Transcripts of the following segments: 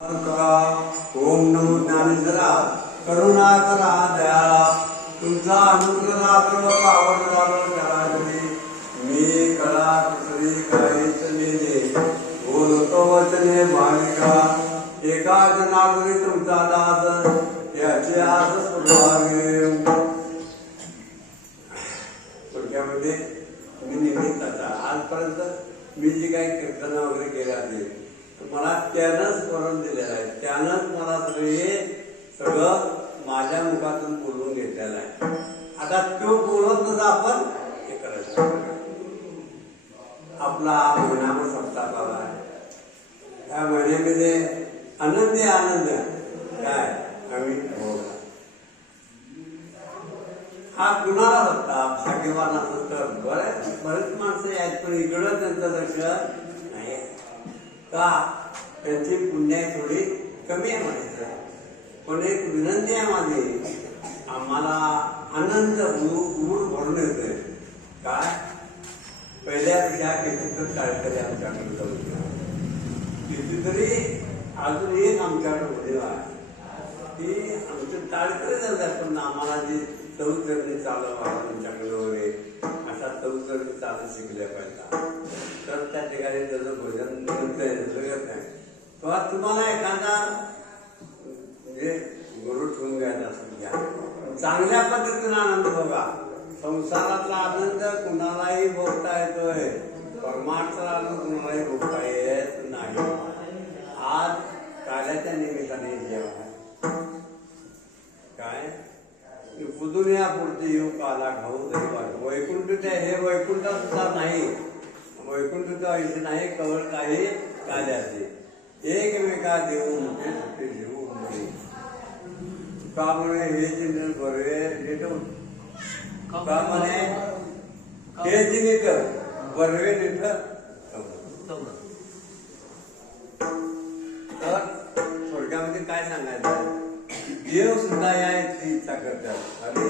ओम नमो ज्ञानेश्वरा करुणा करा दया तुमचा अनुग्रह आवड मी कळा कुसरी काहीच नेले बोलतो वचने भाविका एका जनावरी तुमचा दास याचे आज पुरवावे. थोडक्यामध्ये मी निमित्ताचा आजपर्यंत मी जी काही कीर्तन वगैरे केल्या ते मला त्यानंच स्मरण दिलेलं आहे. त्यानंच मला सगळं माझ्या मुखातून बोलून घेतलेलं आहे. आता तो बोलत नसं आपण हे करायचं. आपला महिनाभर सप्ताह आला आहे. त्या महिन्यामध्ये आनंद आनंद काय आम्ही भोगला. हा कुणाला सप्ताह सगळेवान असं तर बरेच माणसं आहेत पण इकडं त्यांचं लक्ष नाही का त्यांची पुण्याई थोडी कमी आहे म्हणायचं. पण एक विनंती आहे माझी आम्हाला आनंद उमून भरून येतोय. काय पहिल्यापेक्षा कितीतरी कार्यकरी आमच्याकडे जाऊ कितीतरी अजून एक आमच्याकडे उद्योग आहे की आमचे टाळकरी जातात पण आम्हाला जी चौचरणी चालवा तुमच्याकडे वगैरे अशा चौचरणी चालू शिकल्या पाहिजे. तर त्या ठिकाणी त्याचं भोजन मिळतंय जगत नाही. तेव्हा तुम्हाला एखादा म्हणजे गुरु ठेवून घ्यायचा असेल घ्या. चांगल्या पद्धतीने आनंद बघा. संसारातला आनंद कुणालाही भोगता येतोय. परमार्थाचा आनंद कुणालाही भोगता येत नाही. आज काल्याच्या निमित्ताने जेव्हा काय पुजून यापुरती येऊ काला खाऊ तरी वाट वैकुंठ हे वैकुंठ सुद्धा नाही. वैकुंठ आयुष्य नाही कवळ काही काल्याचे एकमेका देऊ म्हणजे सुटे देऊ म्हणजे का म्हणे हे चिंतन बरवे का म्हणे हे चिन्हित बरवे निठ. तर थोडक्यामध्ये काय सांगायचं देव सुद्धा या इच्छा करतात. अरे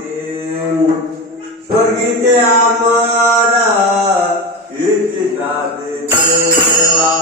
स्वर्गीचे आम्हाला इच्छिता देवा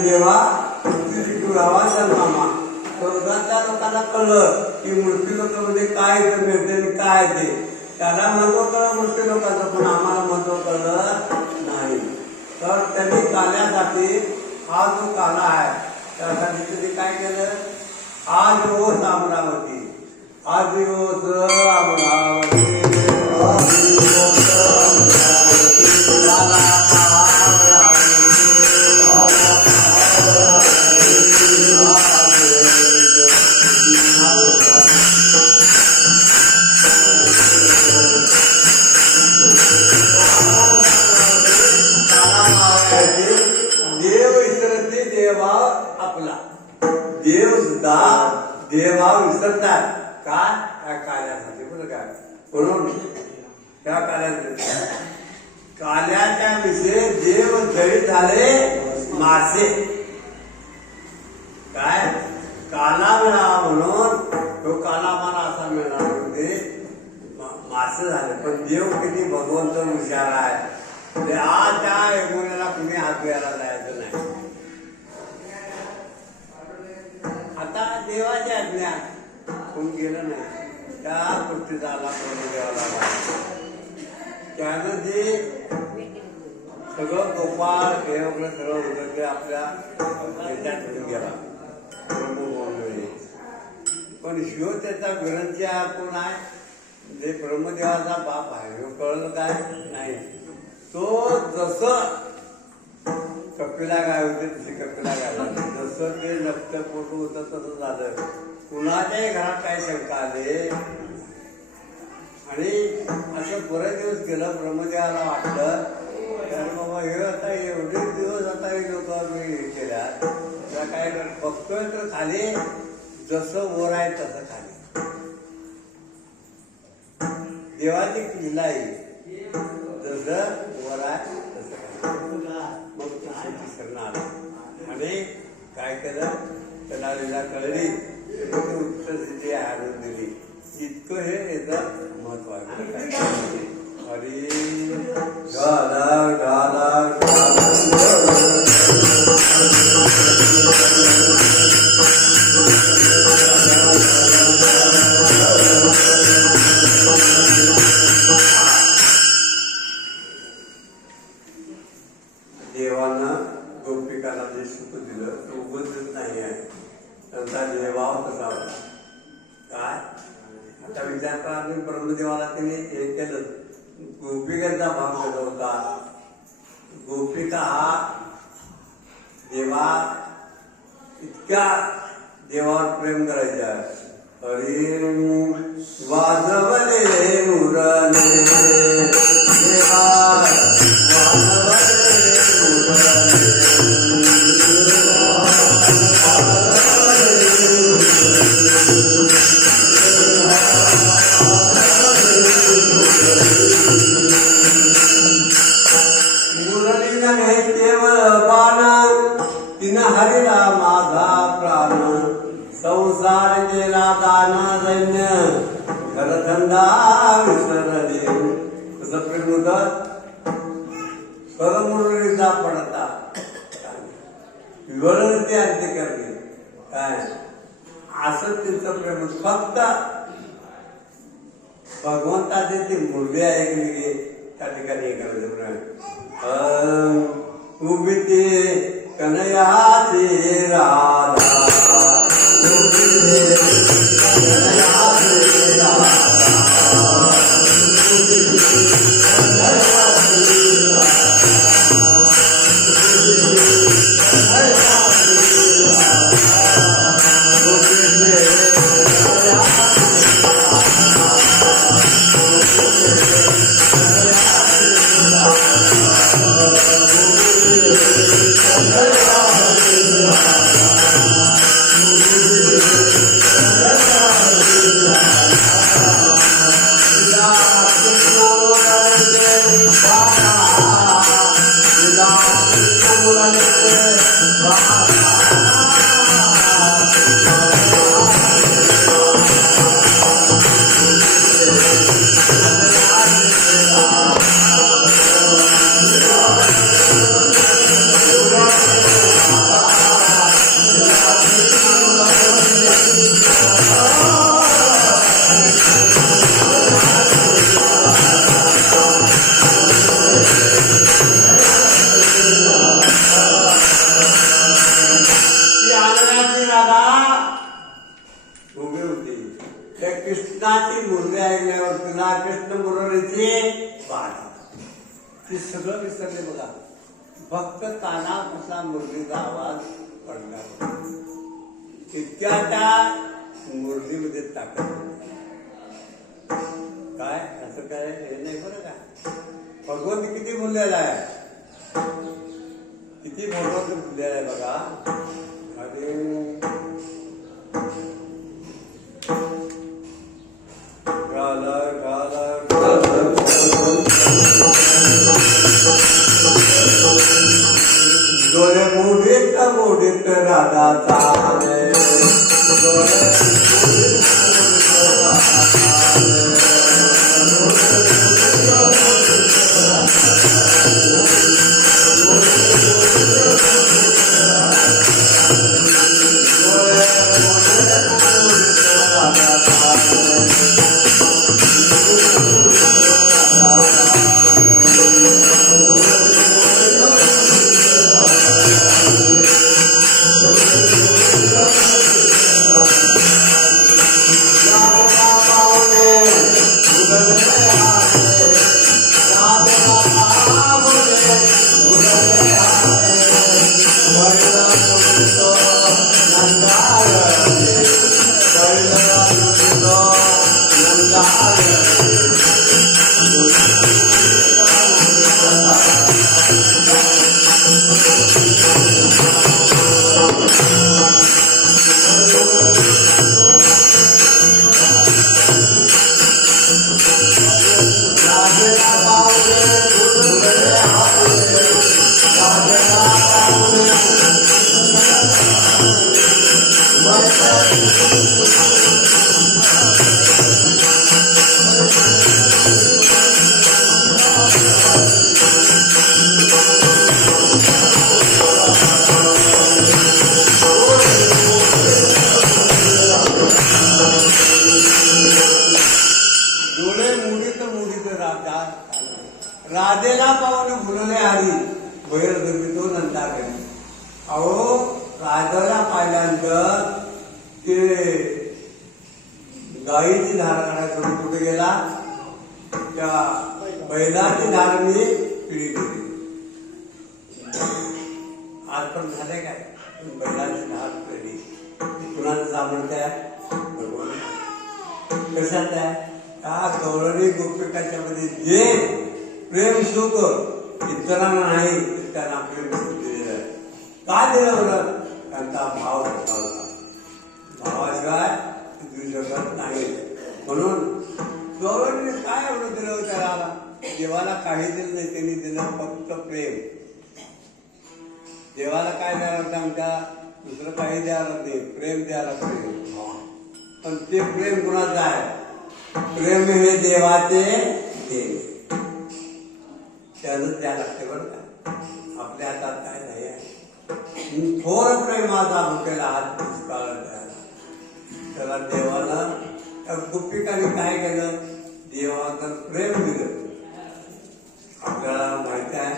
देवा स्वर्गाच्या लोकांना कळलं की मूर्ती लोकांमध्ये काय मिळते आणि काय ते त्याला महत्व कळलं मोठे लोकांचं, पण आम्हाला महत्व कळलं नाही. तर त्यांनी काल्यासाठी हा जो काला आहे त्यासाठी त्यांनी काय केलं, आज ओस अमरावती, आज ओस अमरावती, देव विसरते देवा आपला. देव सुद्धा देवा विसरतात काय, त्या कार्यासाठी. बरं काय म्हणून त्या कार्यासाठी काल्याच्या विषयी देव जळीत झाले मासे. काय काला मिळावा म्हणून तो काला मला असा मिळणार म्हणजे मासे झाले. पण देव किती भगवंत हुशार आहे, आज त्या यमुनेला कुणी हात द्यायला जायचं नाही. आता देवाच्या आज्ञा कोण गेलं नाही, त्या गोष्टीचा आला देवाला. त्यानं जे सगळं गोपाळ हे वगैरे सगळं होतं ते आपल्या ह्याच्यात घेऊन गेला ब्रह्मभवनामध्ये. पण शिव त्याचा विरंच्या कोण आहे, जे ब्रह्मदेवाचा बाप आहे, हे कळलं काय नाही. तो जसं कपिला गाय होते तशी कपिला गाय झाली, जसं ते रक्त पोटू होतं तसं झालं. कुणाच्याही घरात काय शंका आले आणि असं बरेच दिवस गेलं. ब्रह्मदेवाला वाटलं तर बाबा हे आता एवढे दिवस आता हे लोक मी हे केल्या त्या काय बघतोय तर खाली जसं वर आहे तसं खाली देवाची लीला आहे, जसं वर आहे तसं. मग तो शेती शरण आला आणि काय केलं, त्याला लीला कळली, उत्तर स्थिती आणून दिली. इतकं हे याचं महत्व आहे. हरी झाला झाला देवानं गोपिकाला जे सुख दिलं ते उगतच नाही आहे, त्यांचा देवाव कसा होता काय. आता विचार करा, आम्ही ब्रह्मदेवाला त्याने हे केलं, गोपिकांचा भाग कसा होता. गोपिका हा देवा इतक्या देवावर प्रेम करायचा. हरी वाजवले मुरले देवा मुरलीला नाही केवळ बाण, तिनं हरिला माझा प्राण. संसार केला दान दैन्य, घरधंदा विसरले. कसं प्रेम होतं, मुरलीचा पडता विवरण ते अंत्य करते काय, असं तिचं प्रेम. फक्त भगवंताचे ती मुरली आहे की त्या ठिकाणी हे करायचं. उभी ते कनयाची राधा, कृष्णाची मुरली ऐकल्यावर तुला कृष्ण मुरलीची पाठ ती सगळं विसरले बघा. फक्त काना कसा मुरलीचा आवाज पडला. इतक्या त्या मुरलीमध्ये ताकद काय असं काय हे नाही बरं का. भगवंत किती बोललेला आहे, किती भगवंत बोललेला आहे बघा. आणि डोळे मोठीत मोठीत राधा चाले, राधेला पाहून फुलले हरी बैल तो नंतर गेली. अहो राधाला पाहिल्यानंतर ते गाईची धार काढायला कुठे गेला, त्या बैलाची धार मी पिढी केली. आज पण झाले काय बैलाची धार पिढी कुणाचं सामर्थ्य आहे, कशात आहे का गौरणी गोपिकाच्या मध्ये जे प्रेम सुख इतरांना नाही त्यांना प्रेम सुख दिलेलं आहे. का दिलं बरं, त्यांचा भाव होता होता. भावाशिवाय दुसरी जगत नाही. म्हणून गौरवने काय एवढं दिलं होतं त्याला, देवाला काही दिलं नाही, त्यांनी दिलं फक्त प्रेम. देवाला काय द्यायला होतं आमच्या, दुसरं काही द्यायला नाही, प्रेम द्यायला प्रेम. पण ते प्रेम कुणाचं आहे, प्रेम हे देवाचे देव, त्यानंच द्यायला लागते बरं का. आपल्या हातात काय नाही आहे. थोर प्रेमाचा भुकेला हात पुष्काळ द्यायला. त्याला देवाला त्या गोपिकाने काय केलं, देवाचं प्रेम दिलं. आपल्याला माहिती आहे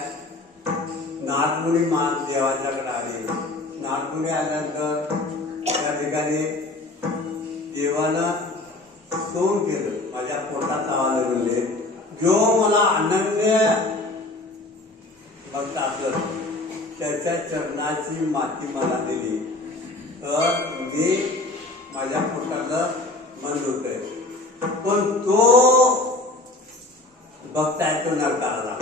नाटमुनी मान देवाच्याकडे आली. नाटमुनी आल्यानंतर त्या ठिकाणी देवानं स्तोन केलं, माझ्या पोटात आवाज म्हणले जो मला अनन्य भक्त असलं त्याच्या चरणाची माती मला दिली तर मी माझ्या पोटाला मन होतंय. पण तो भक्त आहे तो नरकाला.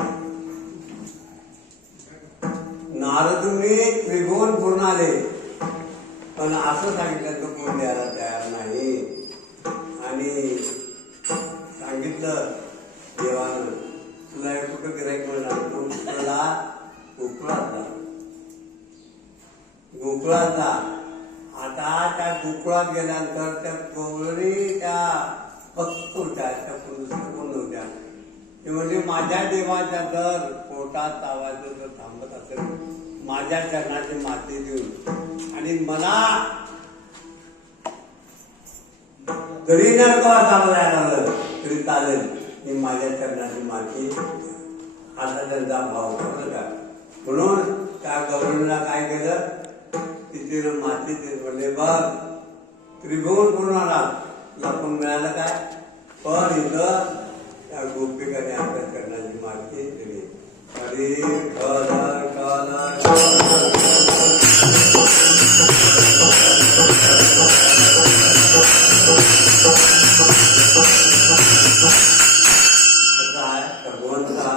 नारदुनी त्रिभुवन पूर्ण आले पण असं सांगितलं तो कोण द्यायला तयार नाही. आणि सांगितलं देवानं तुला हे कुठं गिराईक म्हणणार, तू तुला गोकुळात जा, गोकुळात जा. आता त्या गोकुळात गेल्यानंतर त्या गौरी त्या भक्त होत्या, त्या पुरुष कोण होत्या, ते म्हणजे माझ्या देवाच्या जर पोटात आवाज जर थांबत असेल माझ्या चरणाची माती देऊन आणि मला जरी नरकाला चाललं तरी चालेल, मी माझ्या चरणाची माती असा त्यांचा भाव होता का. म्हणून त्या गौरीला काय केलं, तिथे माती म्हणले बघ त्रिभुवन पूर्ण आला तुला पण मिळालं काय? पण इथं त्या गोपिकाने अभ्यास करण्याची माहिती दिली. हरी कल काय भगवंता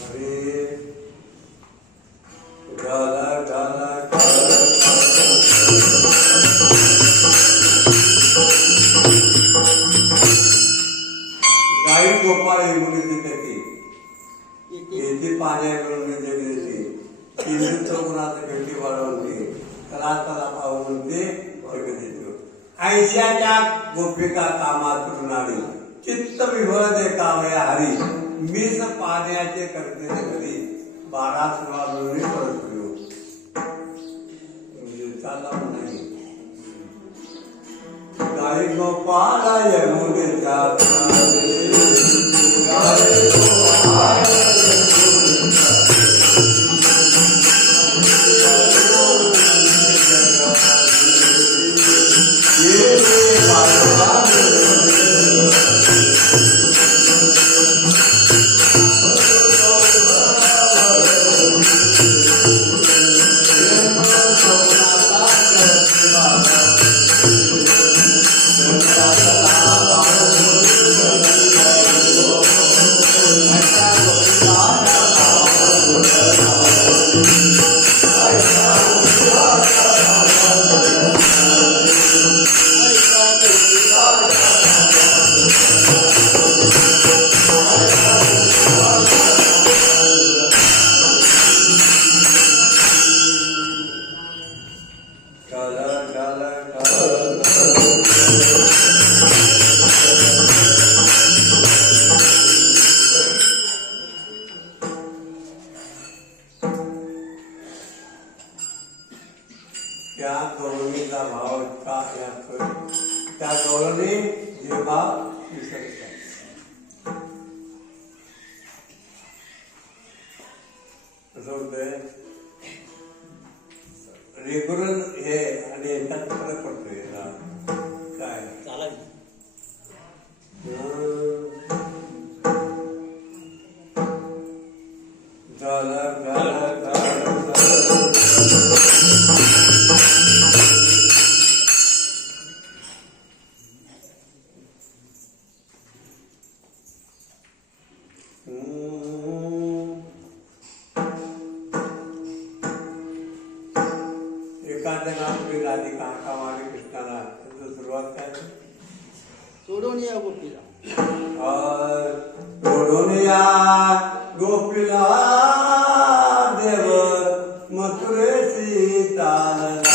हरी गाई गोपाळ एवढी त्याची येथे पाण्याकडून जगली तीन चौकोनाचं भेटी वाढवते त्याला पाहून म्हणते जगत येतो. ऐशाच्या गोपिका कामातून आली चित्त विभळ दे कावळ्या हरी मीच पाण्याचे करते घरी 12-16 मिळून परत येऊ चालला नाही. गाई गोपाळा यमुनेच्या त्या गौरवीचा भाव इतका त्या गौरवी हे भाव विसरत आहे. कसं होतंय रेग्युलर हे आणि याच्यात फरक पडतोय काय एखाद्याला तुम्ही राधिका हाका मागे कृष्णाला त्याची सुरुवात काय सोडून या गोपीला सोडून या गोपीला देव मथुरेशी चालला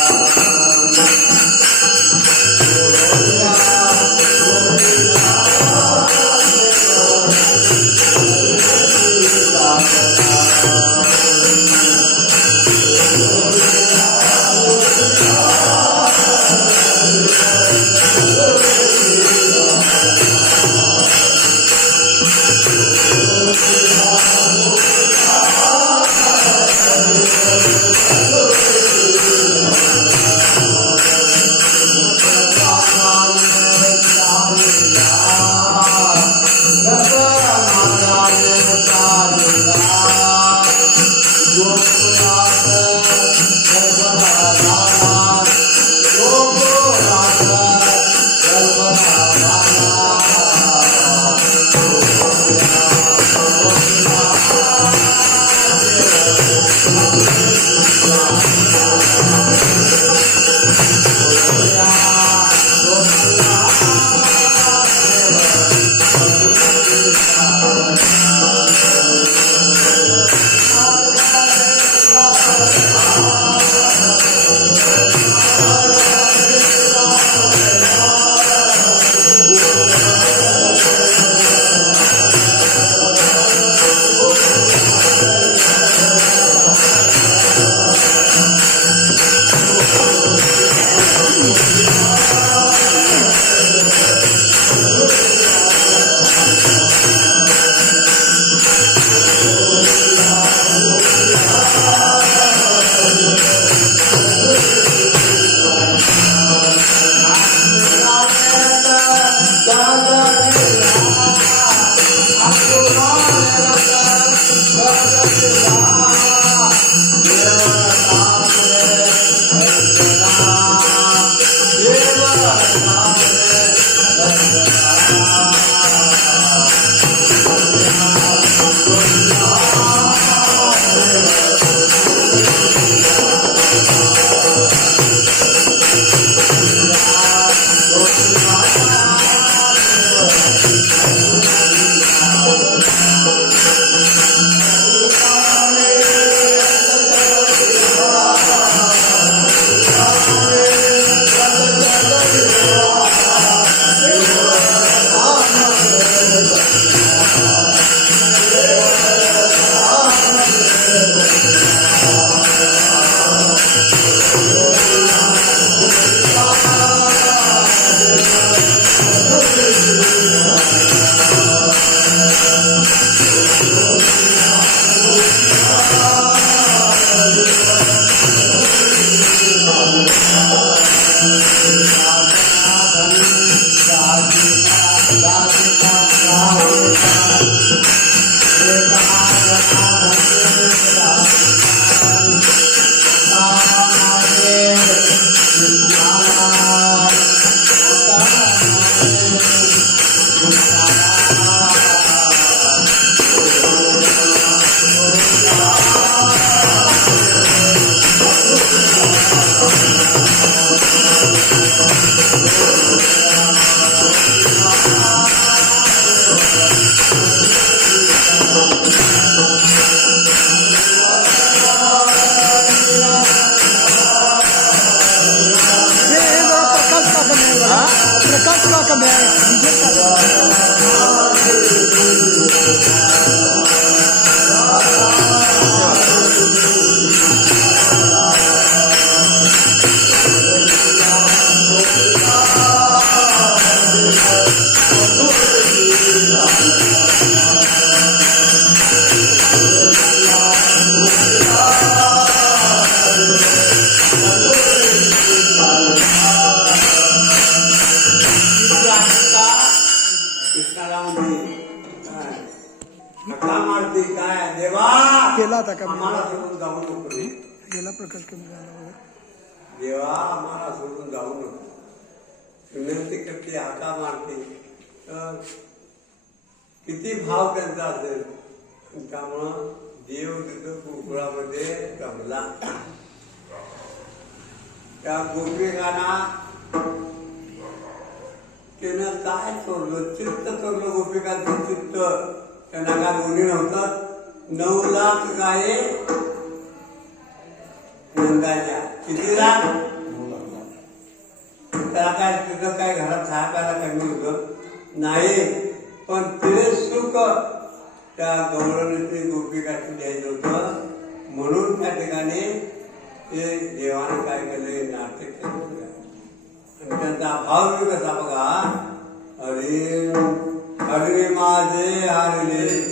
केला होता का आम्हाला सोडून जाऊ नको रे. गेला प्रकाश कमी झाला वगैरे. देवा आम्हाला सोडून जाऊ नको. विनंती करते, हाका मारते. तर किती भाव त्यांचा असेल. त्यामुळं देव तिथं गोकुळामध्ये रमला. त्या गोपिकांना त्यानं काय चोरलं, चित्त चोरलं. गोपिकांचं चित्त त्यांना काय दोन्ही नव्हतं. 9 लाख गाये नंदाच्या. किती लाख? त्याला काय तिथं काय घरात सहा कमी होतं नाही. पण ते सुख त्या गौरवने गोपिकाची द्यायचं होतं. म्हणून त्या ठिकाणी ते देवाने काय केले, नाटक केलं. आणि त्यांचा भाव कसा बघा. हरे हरे माझे हरले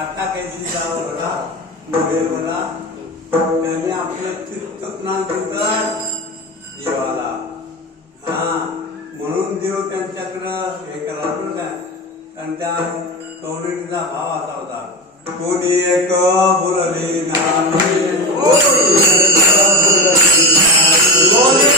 आता काही जावं बघा मला त्याने आपलं चित्त ज्ञान देतात देवाला. हा म्हणून देव त्यांच्याकडं हे करा बरं का. कारण त्या कवडीचा भाव असा होता, कोणी एक बोलले नाही, कोणी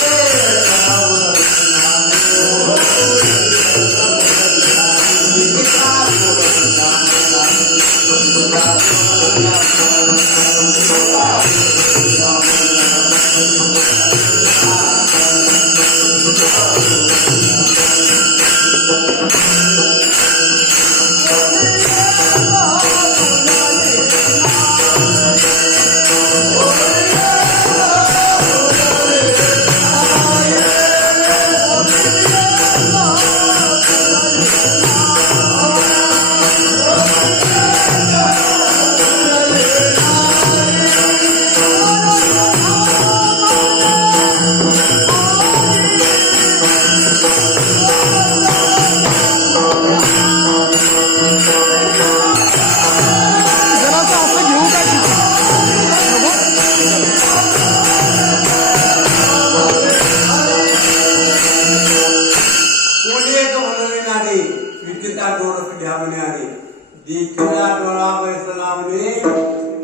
जरासं असं घेऊ का तिथे? कोणी एक म्हणून नाही, विचिता डोळस घ्या म्हणे आणि देखीला डोळा बैसला म्हणे,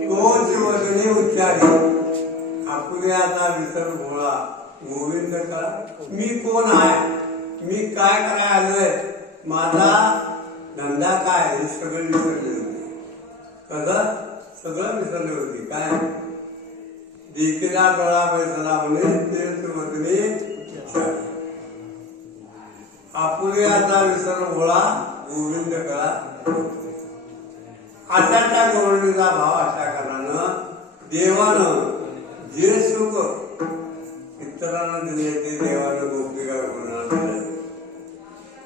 कोण शिवजने उच्चारी, आपुल्याचा विसर भोळा गोविंद करा. मी कोण आहे, मी काय करायला आलोय, माझा धंदा काय, हे सगळं विसरले होते. कसं सगळं विसरले होते. काय देखीला डोळा बैसला म्हणे, ते शिवजने उच्चारी, आपुल्याचा विसर भोळा गोविंद करा. अशा त्या गवळणीचा भाव अशा कारणानं देवानं जे सुख इतरांना दिले ते देवानं गोपिका गुणांना दिलं.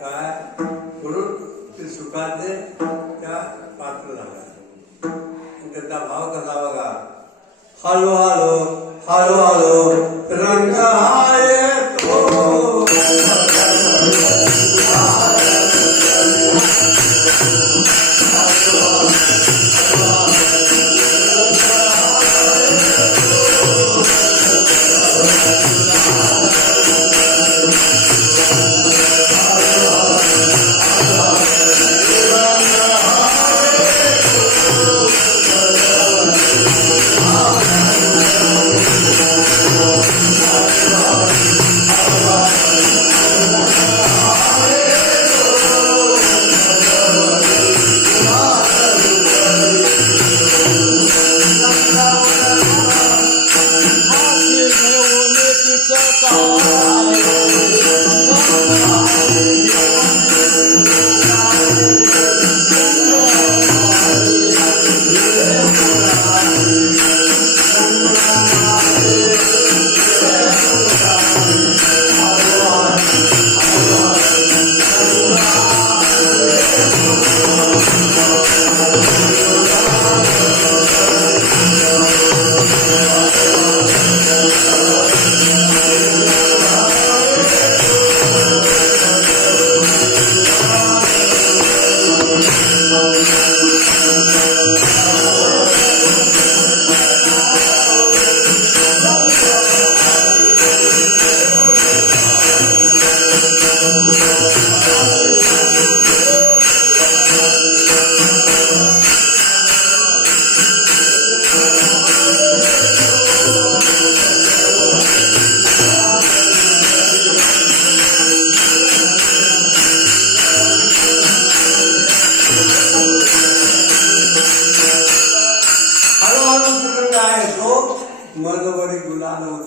काय म्हणून ते सुखाचे त्या पात्र झाला. त्याचा भाव कसा बघा, हळू हळू हळू हळू रंग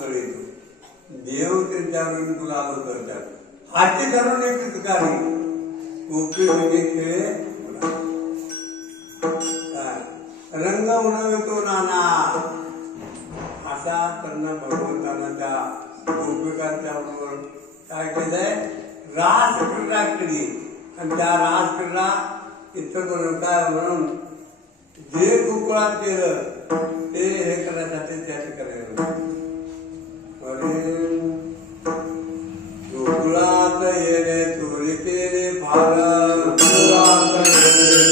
येतो, देव त्यांच्यावरून गुलाल करतात. हाती धरून एक पिचकारी कोपी म्हणजे खेळ रंग उडवितो नाना असा त्यांना भगवंतानं त्या गोपिकांच्या बरोबर काय केलंय, रास क्रीडा केली. आणि त्या रास क्रीडा इतर बरोबर काय म्हणून जे गोकुळात केलं ते हे करण्यासाठी त्या ठिकाणी गोकुळात येणे चोरी केले फार, गोकुळात येणे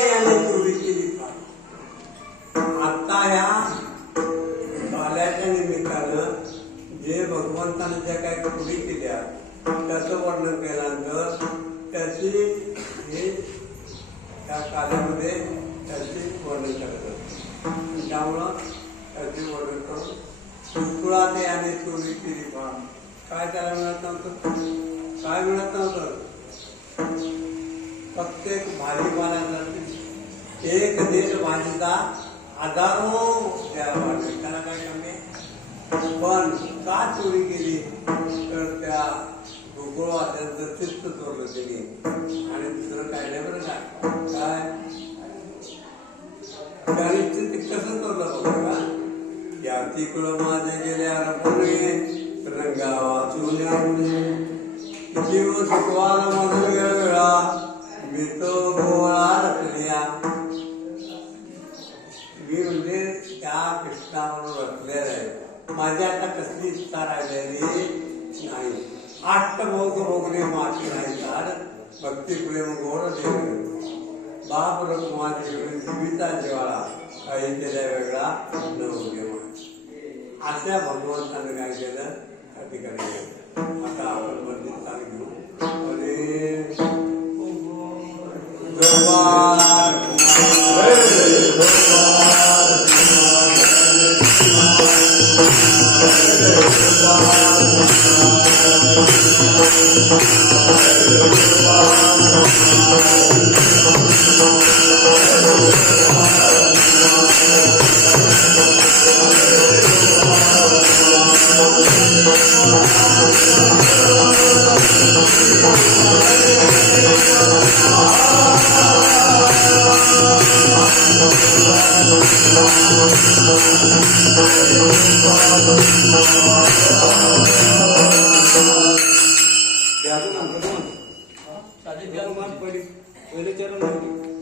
ते याने चोरी केली फार. आता ह्या बाल्याच्या निमित्तानं जे भगवंतानं ज्या काही चोरी केल्या त्याचं वर्णन केल्यानंतर त्याची हे त्या काल्यामध्ये त्याचे वर्णन करतात. त्यामुळं त्याचे वर्णन करून पुष्कळात याने चोरी केली फार. काय त्याला मिळत नव्हतं, काय मिळत नव्हतं. प्रत्येक भाजीपाल्यासाठी एक देश भाजीचा हजारो द्यावा त्याला काय कमी. पण का चोरी केली तर त्या गोकुळवाद्यांचं चित्त चोरलं त्यांनी. आणि दुसरं काय नाही बरं काय त्याने चित्त कसं चोरलं बघा का. या तिकडं माझे गेले अरपणे रंगा वाचून जीव सुखवाला माझं वेळा मी तो गोळा रचल्या. मी म्हणजे त्या कृष्णावरून रचलेला आहे. माझी आता कसली इच्छा राहिलेली नाही. अष्टभोग रोगणे माती नाही तर भक्ती प्रेम गोड देव बाप रघुमाची जीविता जिवाळा काही केल्या वेगळा न होते. अशा भगवंतानं काय केलं त्या ठिकाणी. आता आपण मंदिर चालू घेऊ पहिले चरण